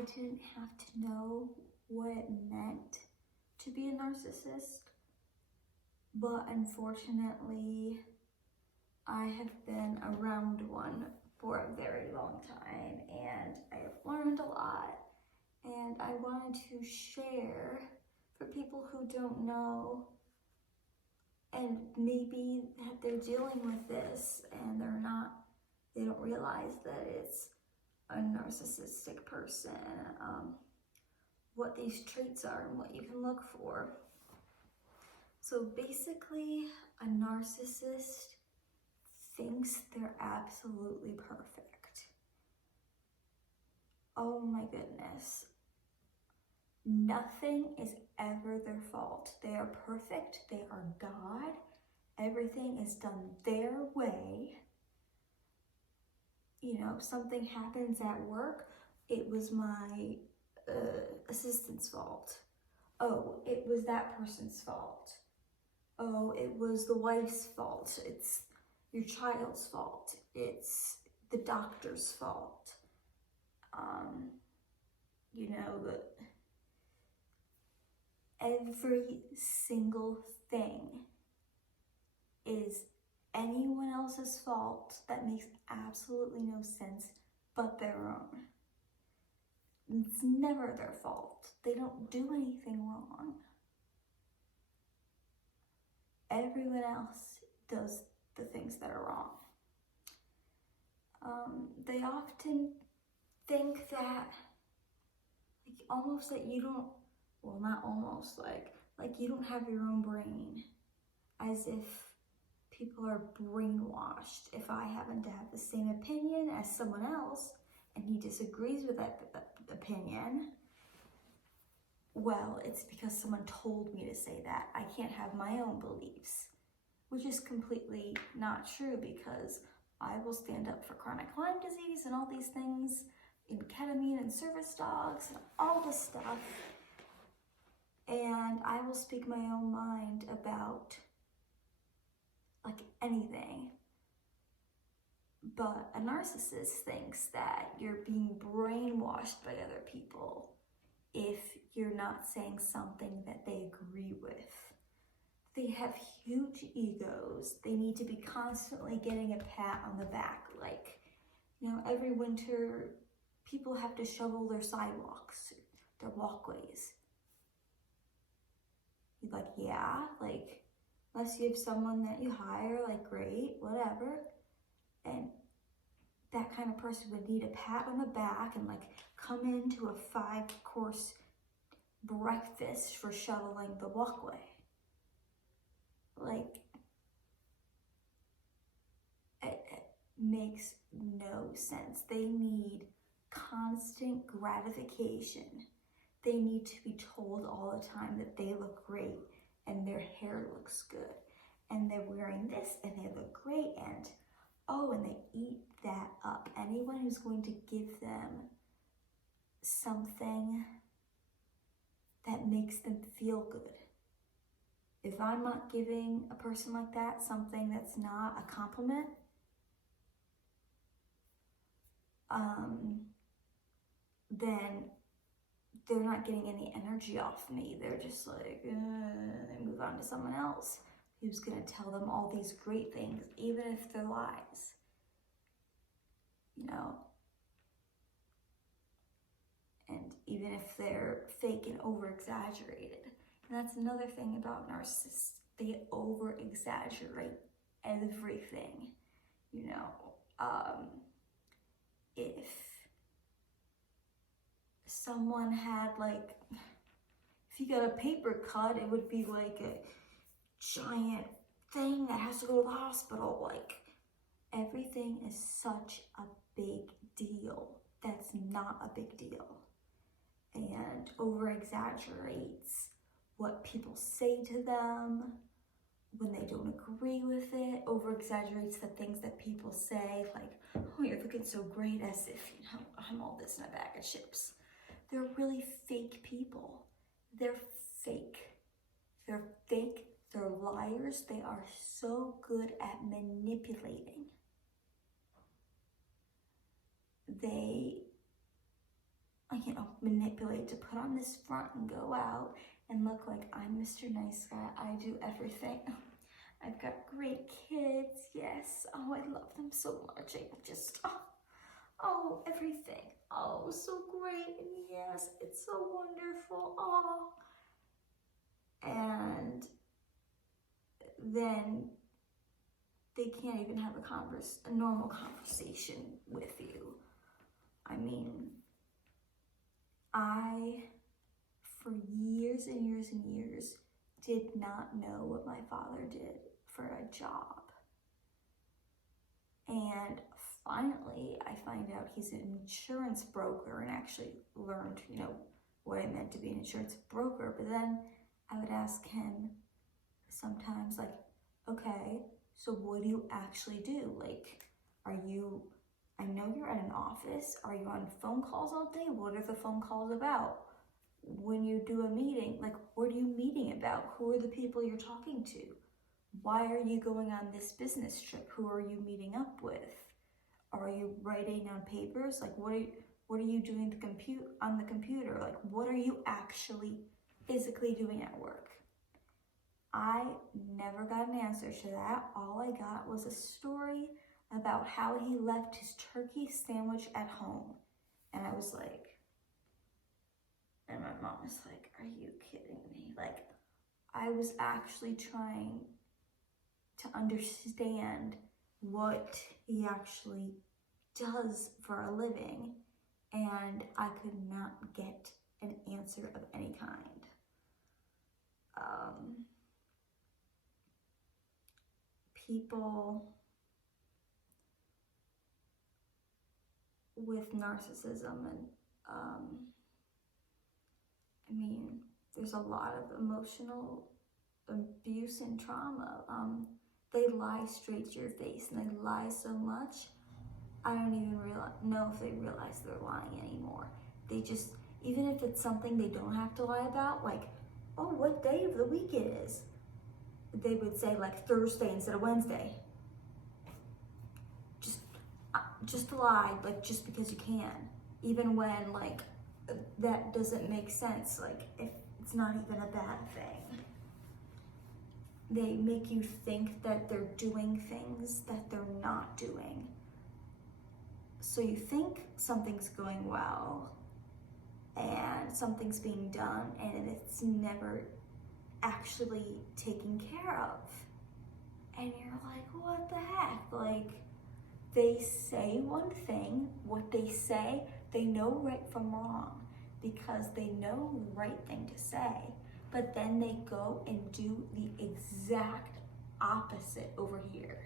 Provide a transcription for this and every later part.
I didn't have to know what it meant to be a narcissist, but unfortunately, I have been around one for a very long time, and I have learned a lot, and I wanted to share for people who don't know, and maybe that they're dealing with this and they don't realize that it's a narcissistic person, what these traits are and what you can look for. So basically, a narcissist thinks they're absolutely perfect. Oh my goodness. Nothing is ever their fault. They are perfect. They are God. Everything is done their way. You know, something happens at work. It was my assistant's fault. Oh, it was that person's fault. Oh, it was the wife's fault. It's your child's fault. It's the doctor's fault. You know, every single thing is anyone else's fault that makes absolutely no sense but their own. It's never their fault. They don't do anything wrong. Everyone else does the things that are wrong. They often think that, like, almost that you don't, well, not almost, like you don't have your own brain, as if people are brainwashed. If I happen to have the same opinion as someone else and he disagrees with that opinion, well, it's because someone told me to say that. I can't have my own beliefs, which is completely not true, because I will stand up for chronic Lyme disease and all these things, in ketamine and service dogs and all this stuff. And I will speak my own mind about like anything. But a narcissist thinks that you're being brainwashed by other people if you're not saying something that they agree with. They have huge egos. They need to be constantly getting a pat on the back. Like, you know, every winter, people have to shovel their sidewalks, their walkways. You're like, yeah, like, unless you have someone that you hire, like, great, whatever. And that kind of person would need a pat on the back and, like, come into a 5-course breakfast for shoveling the walkway. Like, it makes no sense. They need constant gratification. They need to be told all the time that they look great and their hair looks good and they're wearing this and they look great, and oh, and they eat that up. Anyone who's going to give them something that makes them feel good. If I'm not giving a person like that something that's not a compliment, then they're not getting any energy off me. They're just like, they move on to someone else who's gonna tell them all these great things, even if they're lies. You know? And even if they're fake and over-exaggerated. And that's another thing about narcissists. They over-exaggerate everything. You know, if someone had, like, if you got a paper cut, it would be like a giant thing that has to go to the hospital. Like, everything is such a big deal. That's not a big deal. And over-exaggerates what people say to them when they don't agree with it, over-exaggerates the things that people say, like, oh, you're looking so great, as if, you know, I'm all this in a bag of chips. They're really fake people. They're fake. They're fake. They're liars. They are so good at manipulating. They, you know, manipulate to put on this front and go out and look like I'm Mr. Nice Guy. I do everything. I've got great kids, yes. Oh, I love them so much. I just, oh, everything. Oh, so great. And yes, it's so wonderful. Oh. And then they can't even have a normal conversation with you. I mean, I, for years and years and years, did not know what my father did for a job. And finally, I find out he's an insurance broker, and actually learned, what it meant to be an insurance broker. But then I would ask him sometimes, like, okay, so what do you actually do? Like, I know you're at an office. Are you on phone calls all day? What are the phone calls about? When you do a meeting, like, what are you meeting about? Who are the people you're talking to? Why are you going on this business trip? Who are you meeting up with? Are you writing on papers? Like, what are you doing on the computer? Like, what are you actually physically doing at work? I never got an answer to that. All I got was a story about how he left his turkey sandwich at home. And I was like, and my mom was like, are you kidding me? Like, I was actually trying to understand what he actually does for a living, and I could not get an answer of any kind. People with narcissism and there's a lot of emotional abuse and trauma. They lie straight to your face, and they lie so much, I don't even know if they realize they're lying anymore. They just, even if it's something they don't have to lie about, like, oh, what day of the week it is, they would say like Thursday instead of Wednesday. Just lie, like, just because you can, even when, like, that doesn't make sense, like, if it's not even a bad thing. They make you think that they're doing things that they're not doing. So you think something's going well and something's being done, and it's never actually taken care of. And you're like, what the heck? Like, they say one thing, what they say, they know right from wrong because they know the right thing to say, but then they go and do the exact opposite over here.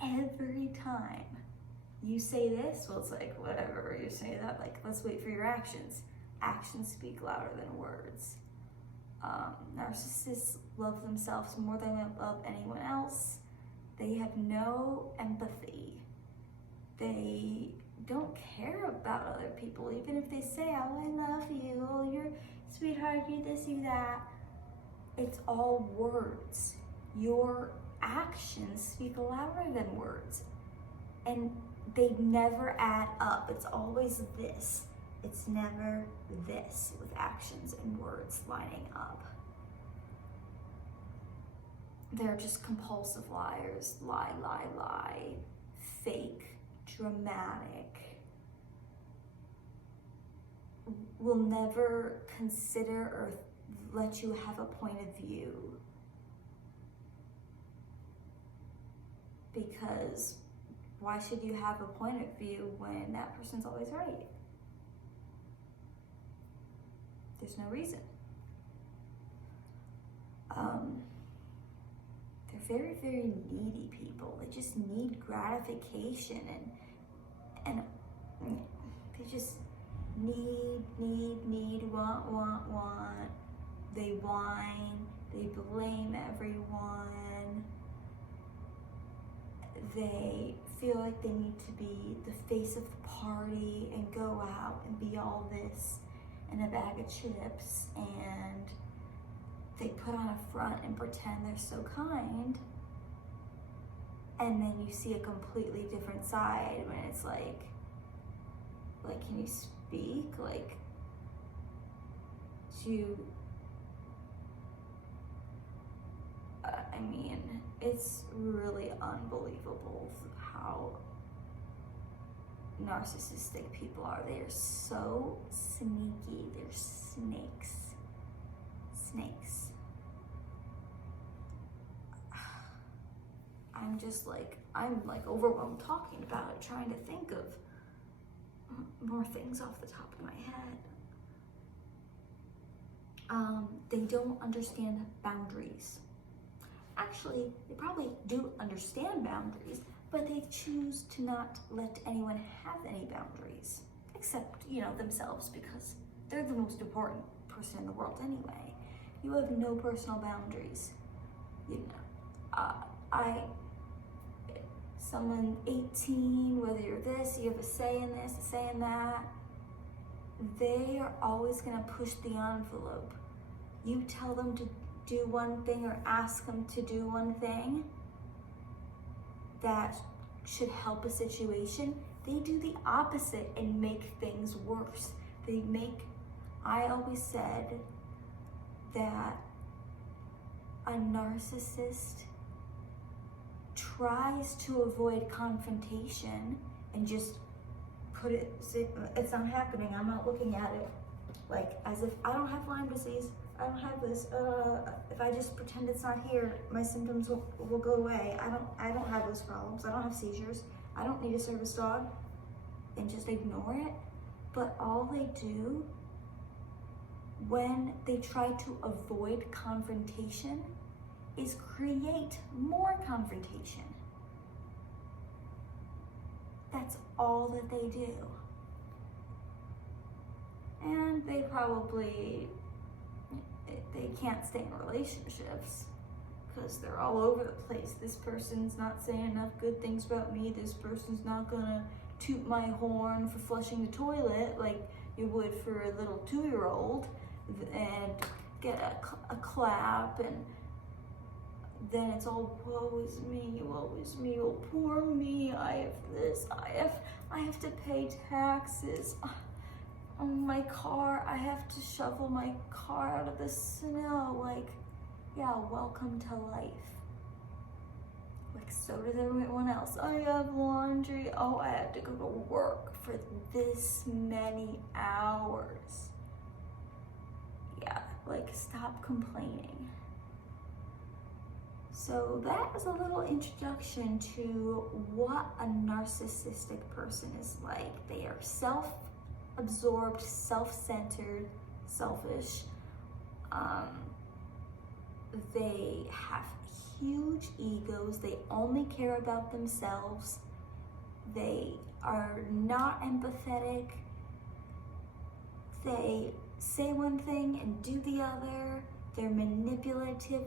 Every time you say this, well, it's like, whatever, you say that, like, let's wait for your actions. Actions speak louder than words. Narcissists love themselves more than they love anyone else. They have no empathy. They don't care about other people, even if they say, oh, I love you, oh, you're sweetheart, you this, you that. It's all words. Your actions speak louder than words. And they never add up. It's always this. It's never this, with actions and words lining up. They're just compulsive liars. Lie, lie, lie. Fake, dramatic. Will never consider or let you have a point of view. Because why should you have a point of view when that person's always right? There's no reason. They're very, very needy people. They just need gratification, and they just need, want. They whine, they blame everyone. They feel like they need to be the face of the party and go out and be all this and a bag of chips, and they put on a front and pretend they're so kind, and then you see a completely different side when it's like, can you speak? Like, to, I mean, it's really unbelievable how narcissistic people are. They are so sneaky. They're snakes. Snakes. I'm like overwhelmed talking about it, trying to think of more things off the top of my head. They don't understand boundaries. Actually, they probably do understand boundaries, but they choose to not let anyone have any boundaries, except, themselves, because they're the most important person in the world anyway. You have no personal boundaries. Someone 18, whether you're this, you have a say in this, a say in that, they are always gonna push the envelope. You tell them to do one thing or ask them to do one thing that should help a situation, they do the opposite and make things worse. I always said that a narcissist tries to avoid confrontation and just it's not happening, I'm not looking at it, like as if I don't have Lyme disease, I don't have this, if I just pretend it's not here, my symptoms will go away. I don't have those problems, I don't have seizures, I don't need a service dog, and just ignore it. But all they do when they try to avoid confrontation is create more confrontation. That's all that they do. And they can't stay in relationships because they're all over the place. This person's not saying enough good things about me. This person's not gonna toot my horn for flushing the toilet like you would for a little 2-year-old and get a clap, and then it's all woe is me, oh poor me, I have this, I have to pay taxes. On my car, I have to shovel my car out of the snow. Like, yeah, welcome to life. Like, so does everyone else. I have laundry. Oh, I have to go to work for this many hours. Yeah, like, stop complaining. So that is a little introduction to what a narcissistic person is like. They are self-absorbed, self-centered, selfish. They have huge egos. They only care about themselves. They are not empathetic. They say one thing and do the other. They're manipulative.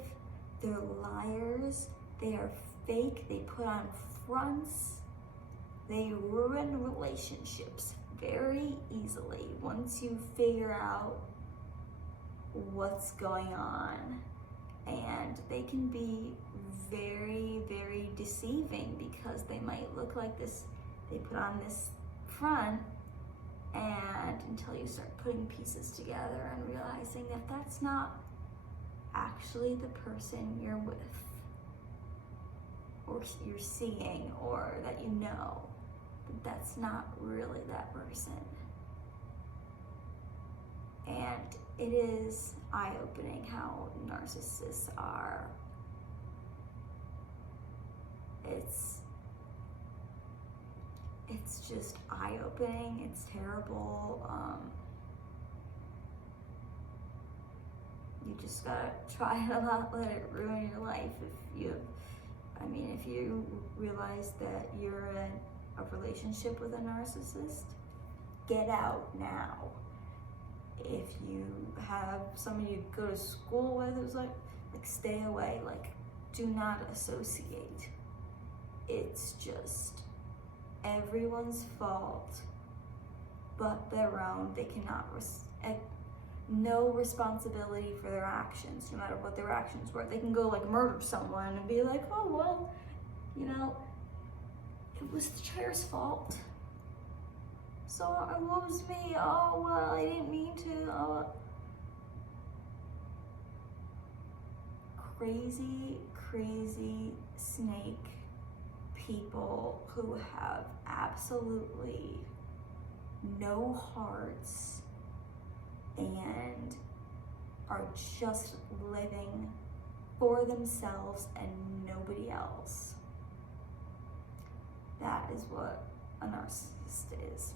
They're liars. They are fake. They put on fronts. They ruin relationships very easily once you figure out what's going on. And they can be very, very deceiving because they might look like this, they put on this front, and until you start putting pieces together and realizing that that's not actually the person you're with, or you're seeing, or that you know, that that's not really that person. And it is eye-opening how narcissists are. It's just eye-opening. It's terrible. You just gotta try to not let it ruin your life. If you realize that you're in a relationship with a narcissist, get out now. If you have someone you go to school with who's like stay away, like do not associate. It's just everyone's fault but their own. They cannot no responsibility for their actions, no matter what their actions were. They can go like murder someone and be like, oh well, it was the chair's fault. So it was me. Oh well, I didn't mean to. crazy, crazy snake people who have absolutely no hearts and are just living for themselves and nobody else. That is what a narcissist is.